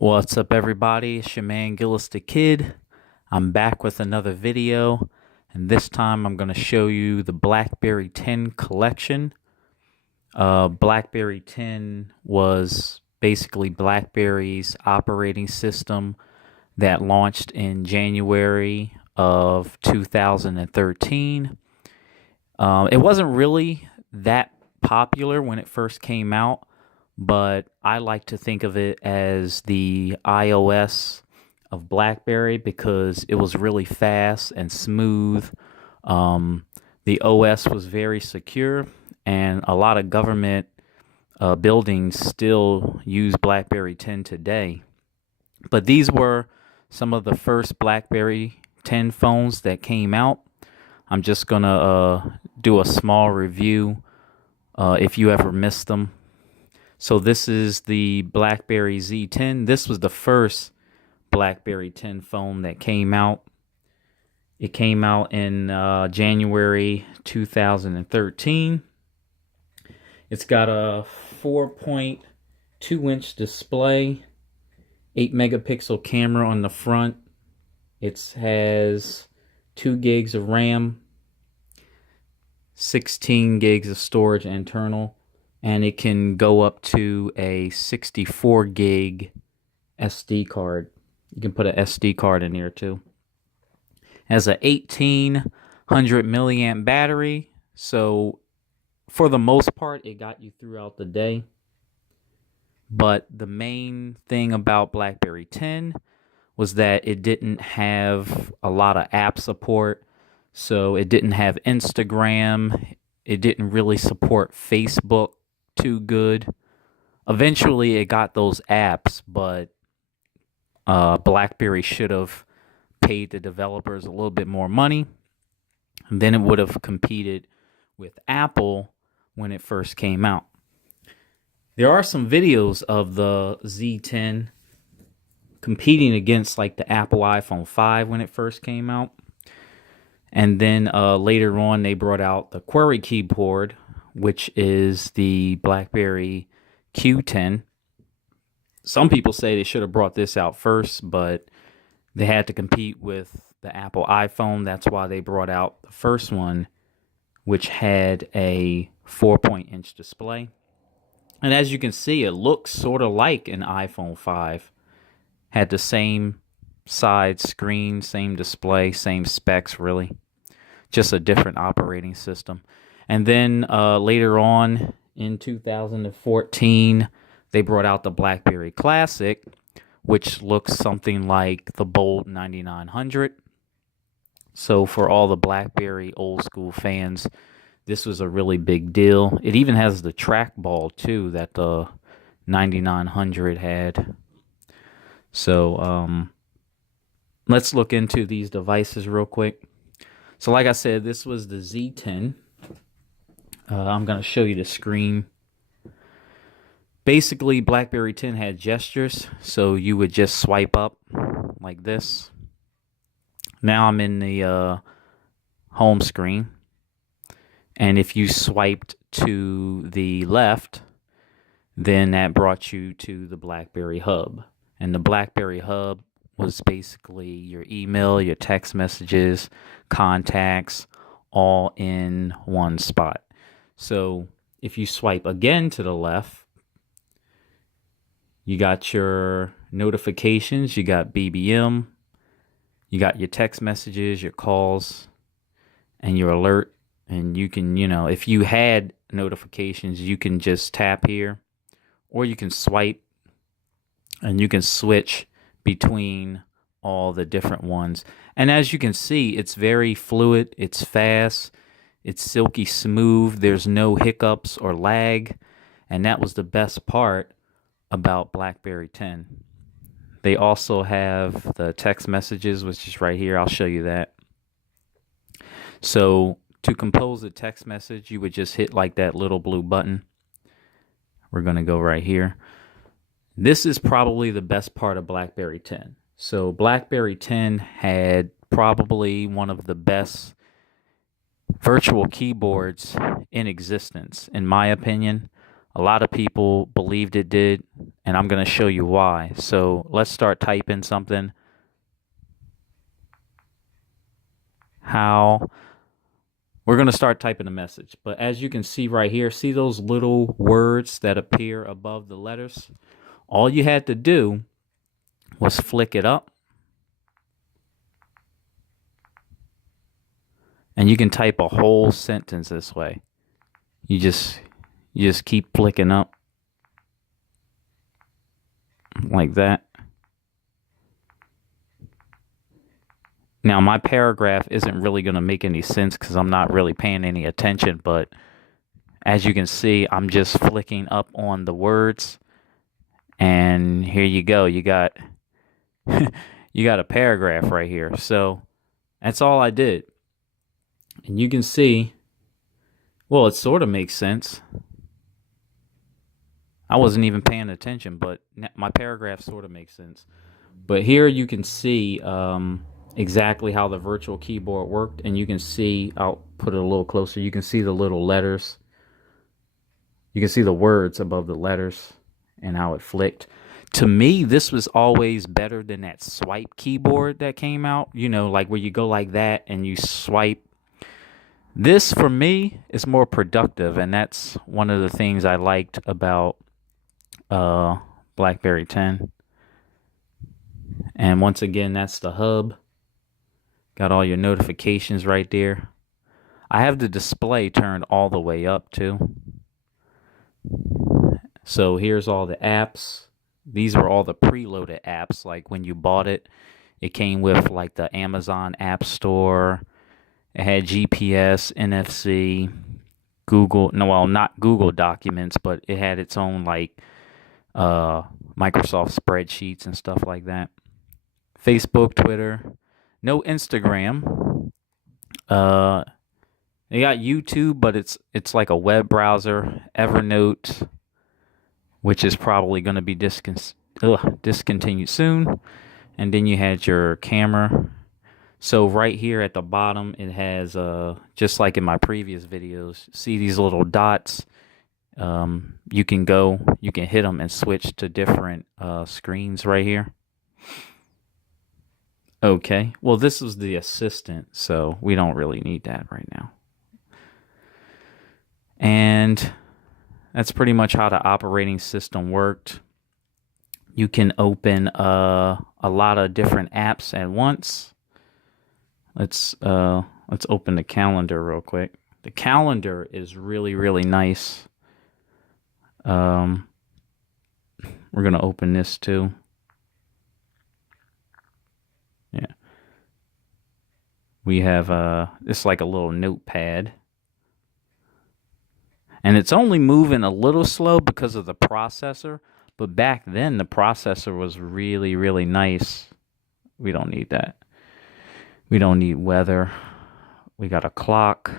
What's up, everybody? It's your man Gillis the Kid. I'm back with another video, and this time I'm going to show you the BlackBerry 10 collection. BlackBerry 10 was basically BlackBerry's operating system that launched in January of 2013. It wasn't really that popular when it first came out, but I like to think of it as the iOS of BlackBerry because it was really fast and smooth. The OS was very secure, and a lot of government buildings still use BlackBerry 10 today. But these were some of the first BlackBerry 10 phones that came out. I'm just going to do a small review if you ever missed them. So this is the BlackBerry Z10. This was the first BlackBerry 10 phone that came out. It came out in January 2013. It's got a 4.2-inch display, 8-megapixel camera on the front. It has 2 gigs of RAM, 16 gigs of storage internal, and it can go up to a 64 gig SD card. You can put an SD card in here too. It has a 1800 milliamp battery, so for the most part it got you throughout the day. But the main thing about BlackBerry 10 was that it didn't have a lot of app support. So it didn't have Instagram. It didn't really support Facebook too good. Eventually it got those apps, but BlackBerry should have paid the developers a little bit more money, and then it would have competed with Apple when it first came out. There are some videos of the Z10 competing against like the Apple iPhone 5 when it first came out. And then later on, they brought out the Query keyboard, which is the BlackBerry Q10. Some people say they should have brought this out first, but they had to compete with the Apple iPhone. That's why they brought out the first one, which had a 4-inch display. And as you can see, it looks sort of like an iPhone 5. Had the same side screen, same display, same specs really. Just a different operating system. And then later on in 2014, they brought out the BlackBerry Classic, which looks something like the Bold 9900. So for all the BlackBerry old school fans, this was a really big deal. It even has the trackball too that the 9900 had. So let's look into these devices real quick. So like I said, this was the Z10. I'm going to show you the screen. Basically, BlackBerry 10 had gestures, so you would just swipe up like this. Now I'm in the home screen. And if you swiped to the left, then that brought you to the BlackBerry Hub. And the BlackBerry Hub was basically your email, your text messages, contacts, all in one spot. So if you swipe again to the left, you got your notifications, you got BBM, you got your text messages, your calls, and your alert. And you can, if you had notifications, you can just tap here, or you can swipe, and you can switch between all the different ones. And as you can see, it's very fluid, it's fast, it's silky smooth, there's no hiccups or lag, and that was the best part about BlackBerry 10. They also have the text messages, which is right here. I'll show you that. So to compose a text message, you would just hit like that little blue button. We're going to go right here. This is probably the best part of BlackBerry 10. So BlackBerry 10 had probably one of the best virtual keyboards in existence, in my opinion. A lot of people believed it did, and I'm going to show you why. So let's start typing something. We're going to start typing a message. But as you can see right here, see those little words that appear above the letters? All you had to do was flick it up. And you can type a whole sentence this way. You just keep flicking up like that. Now, my paragraph isn't really going to make any sense because I'm not really paying any attention, but as you can see, I'm just flicking up on the words, and here you go. You got you got a paragraph right here. So that's all I did. And you can see, well, it sort of makes sense. I wasn't even paying attention, but my paragraph sort of makes sense. But here you can see exactly how the virtual keyboard worked, and you can see, I'll put it a little closer, you can see the little letters. You can see the words above the letters and how it flicked. To me, this was always better than that swipe keyboard that came out, you know, like where you go like that and you swipe. This, for me, is more productive, and that's one of the things I liked about BlackBerry 10. And once again, that's the hub. Got all your notifications right there. I have the display turned all the way up, too. So here's all the apps. These were all the preloaded apps. Like when you bought it, it came with like the Amazon App Store. It had GPS, NFC, Google, no, well, not Google Documents, but it had its own like Microsoft spreadsheets and stuff like that. Facebook, Twitter, no Instagram. They got YouTube, but it's like a web browser. Evernote, which is probably going to be discontinued soon. And then you had your camera. So right here at the bottom, it has, just like in my previous videos, see these little dots? You can hit them and switch to different screens right here. Okay, well, this is the assistant, so we don't really need that right now. And that's pretty much how the operating system worked. You can open a lot of different apps at once. Let's open the calendar real quick. The calendar is really, really nice. We're gonna open this too. Yeah. We have it's like a little notepad. And it's only moving a little slow because of the processor. But back then, the processor was really, really nice. We don't need that. We don't need weather. We got a clock.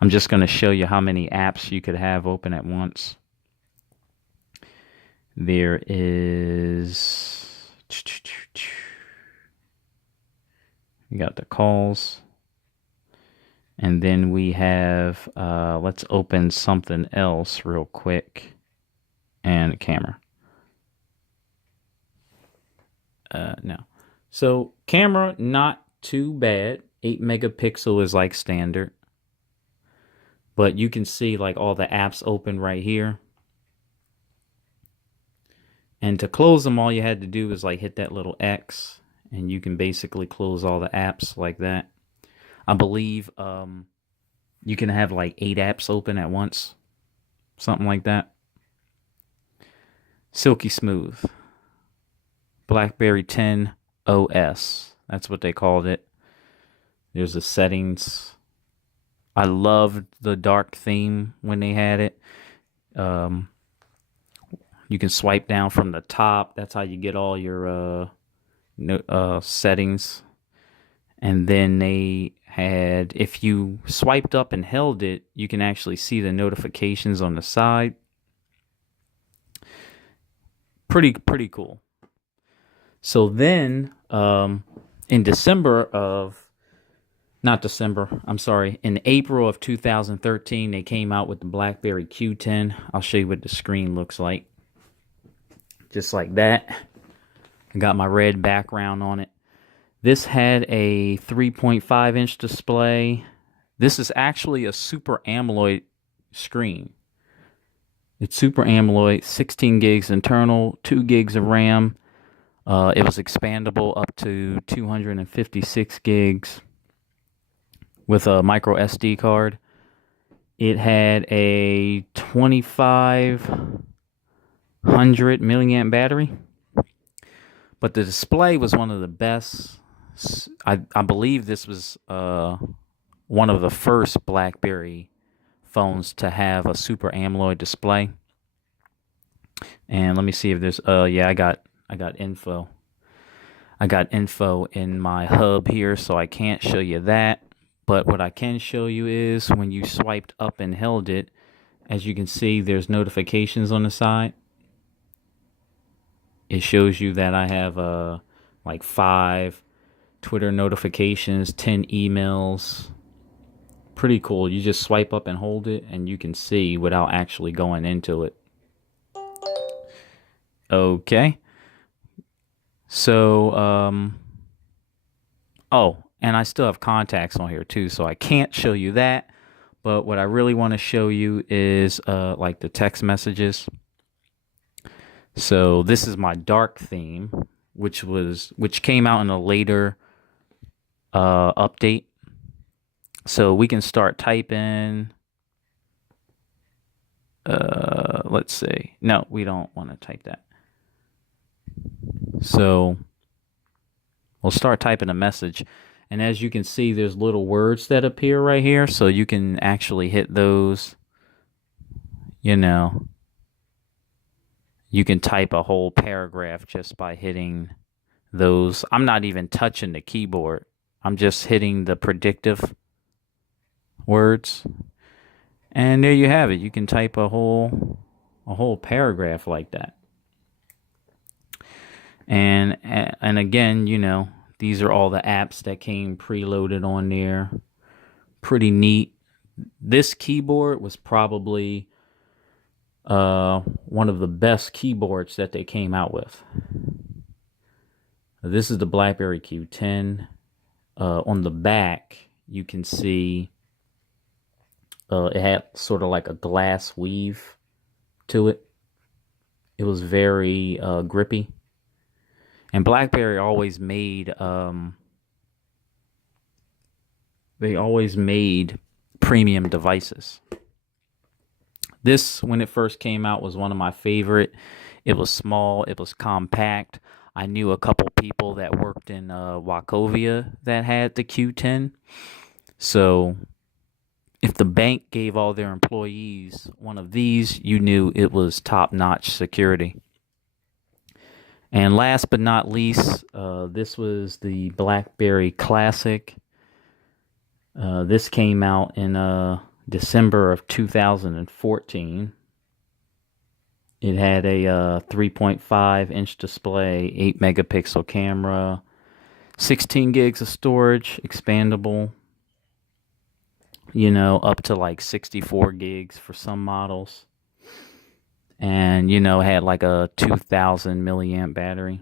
I'm just going to show you how many apps you could have open at once. There is... We got the calls. And then we have, let's open something else real quick. And a camera. No. So camera, not too bad. 8 megapixel is like standard. But you can see like all the apps open right here. And to close them, all you had to do is like hit that little X. And you can basically close all the apps like that. I believe you can have like 8 apps open at once. Something like that. Silky smooth. BlackBerry 10 OS. That's what they called it. There's the settings. I loved the dark theme when they had it. You can swipe down from the top. That's how you get all your settings. And then they had, if you swiped up and held it, you can actually see the notifications on the side. Pretty cool. So then, in in April of 2013, they came out with the BlackBerry Q10. I'll show you what the screen looks like. just like that. I got my red background on it. This had a 3.5 inch display. This is actually a Super AMOLED screen. It's Super AMOLED, 16 gigs internal, 2 gigs of RAM. It was expandable up to 256 gigs with a micro SD card. It had a 2500 milliamp battery. But the display was one of the best. I believe this was one of the first BlackBerry phones to have a Super AMOLED display. And let me see if there's yeah, I got info. I got info in my hub here, so I can't show you that. But what I can show you is when you swiped up and held it, as you can see, there's notifications on the side. It shows you that I have like 5 Twitter notifications, 10 emails. Pretty cool. You just swipe up and hold it, and you can see without actually going into it. Okay. So, oh, and I still have contacts on here too, so I can't show you that. But what I really want to show you is like the text messages. So this is my dark theme, which came out in a later update. So we can start typing. Let's see. No, we don't want to type that. So we'll start typing a message. And as you can see, there's little words that appear right here. So you can actually hit those. You know, you can type a whole paragraph just by hitting those. I'm not even touching the keyboard. I'm just hitting the predictive words. And there you have it. You can type a whole paragraph like that. And again, you know, these are all the apps that came preloaded on there. Pretty neat. This keyboard was probably one of the best keyboards that they came out with. This is the BlackBerry Q10. On the back, you can see it had sort of like a glass weave to it. It was very grippy. And BlackBerry always made premium devices. This, when it first came out, was one of my favorite. It was small. It was compact. I knew a couple people that worked in Wachovia that had the Q10. So if the bank gave all their employees one of these, you knew it was top-notch security. And last but not least, this was the BlackBerry Classic. This came out in December of 2014. It had a 3.5-inch display, 8 megapixel camera, 16 gigs of storage, expandable, you know, up to like 64 gigs for some models. And, you know, had like a 2,000 milliamp battery.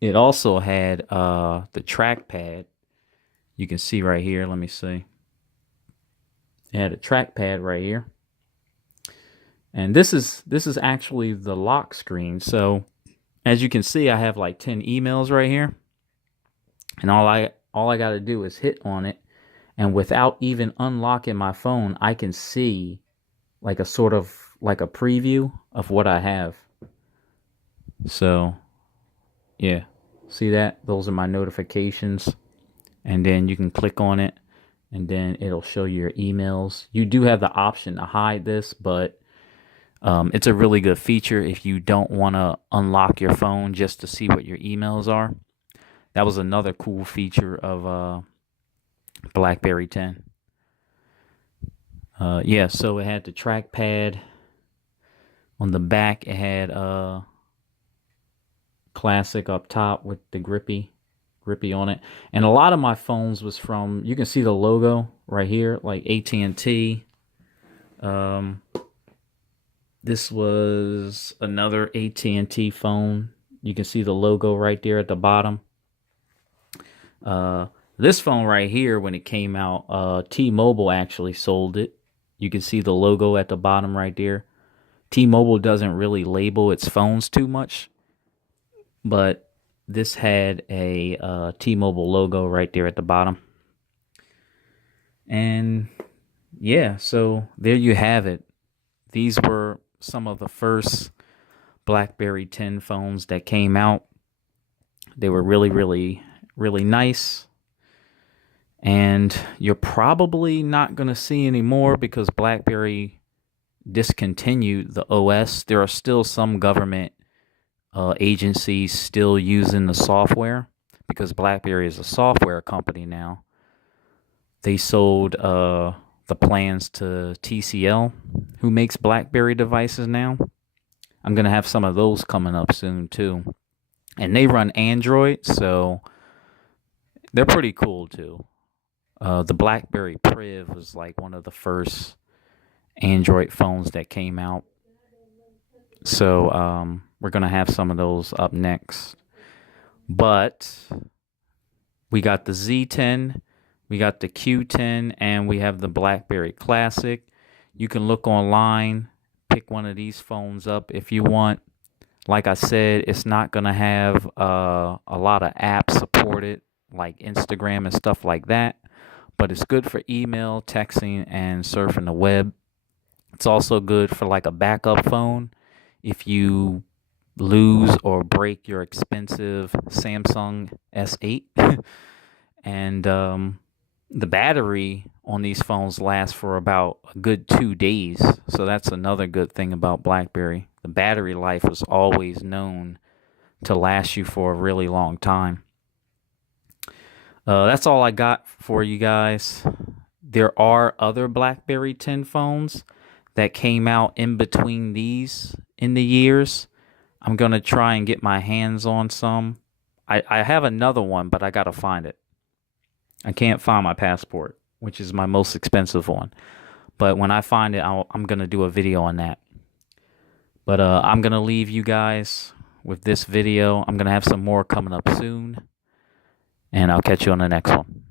It also had the trackpad. You can see right here. Let me see. It had a trackpad right here. And this is actually the lock screen. So as you can see, I have like 10 emails right here. And all I got to do is hit on it. And without even unlocking my phone, I can see like a sort of like a preview of what I have. So yeah, see that? Those are my notifications. And then you can click on it and then it'll show you your emails. You do have the option to hide this, but it's a really good feature if you don't want to unlock your phone just to see what your emails are. That was another cool feature of BlackBerry 10. Yeah, so it had the trackpad. On the back, it had Classic up top with the grippy on it. And a lot of my phones was from, you can see the logo right here, like AT&T, This was another AT&T phone. You can see the logo right there at the bottom. This phone right here, when it came out, T-Mobile actually sold it. You can see the logo at the bottom right there. T-Mobile doesn't really label its phones too much, but this had a T-Mobile logo right there at the bottom. And yeah, so there you have it. These were some of the first BlackBerry 10 phones that came out. They were really, really, really nice. And you're probably not going to see any more because BlackBerry discontinued the OS. There are still some government agencies still using the software because BlackBerry is a software company now. They sold the plans to TCL, who makes BlackBerry devices now. I'm going to have some of those coming up soon too. And they run Android, so they're pretty cool too. The BlackBerry Priv was like one of the first Android phones that came out. So we're going to have some of those up next. But we got the Z10, we got the Q10, and we have the BlackBerry Classic. You can look online, pick one of these phones up if you want. Like I said, it's not going to have a lot of apps supported, like Instagram and stuff like that. But it's good for email, texting, and surfing the web. It's also good for like a backup phone if you lose or break your expensive Samsung S8. And the battery on these phones lasts for about a good 2 days. So that's another good thing about BlackBerry. The battery life was always known to last you for a really long time. That's all I got for you guys. There are other BlackBerry 10 phones that came out in between these in the years. I'm going to try and get my hands on some. I have another one, but I got to find it. I can't find my passport, which is my most expensive one. But when I find it, I'm going to do a video on that. But I'm going to leave you guys with this video. I'm going to have some more coming up soon. And I'll catch you on the next one.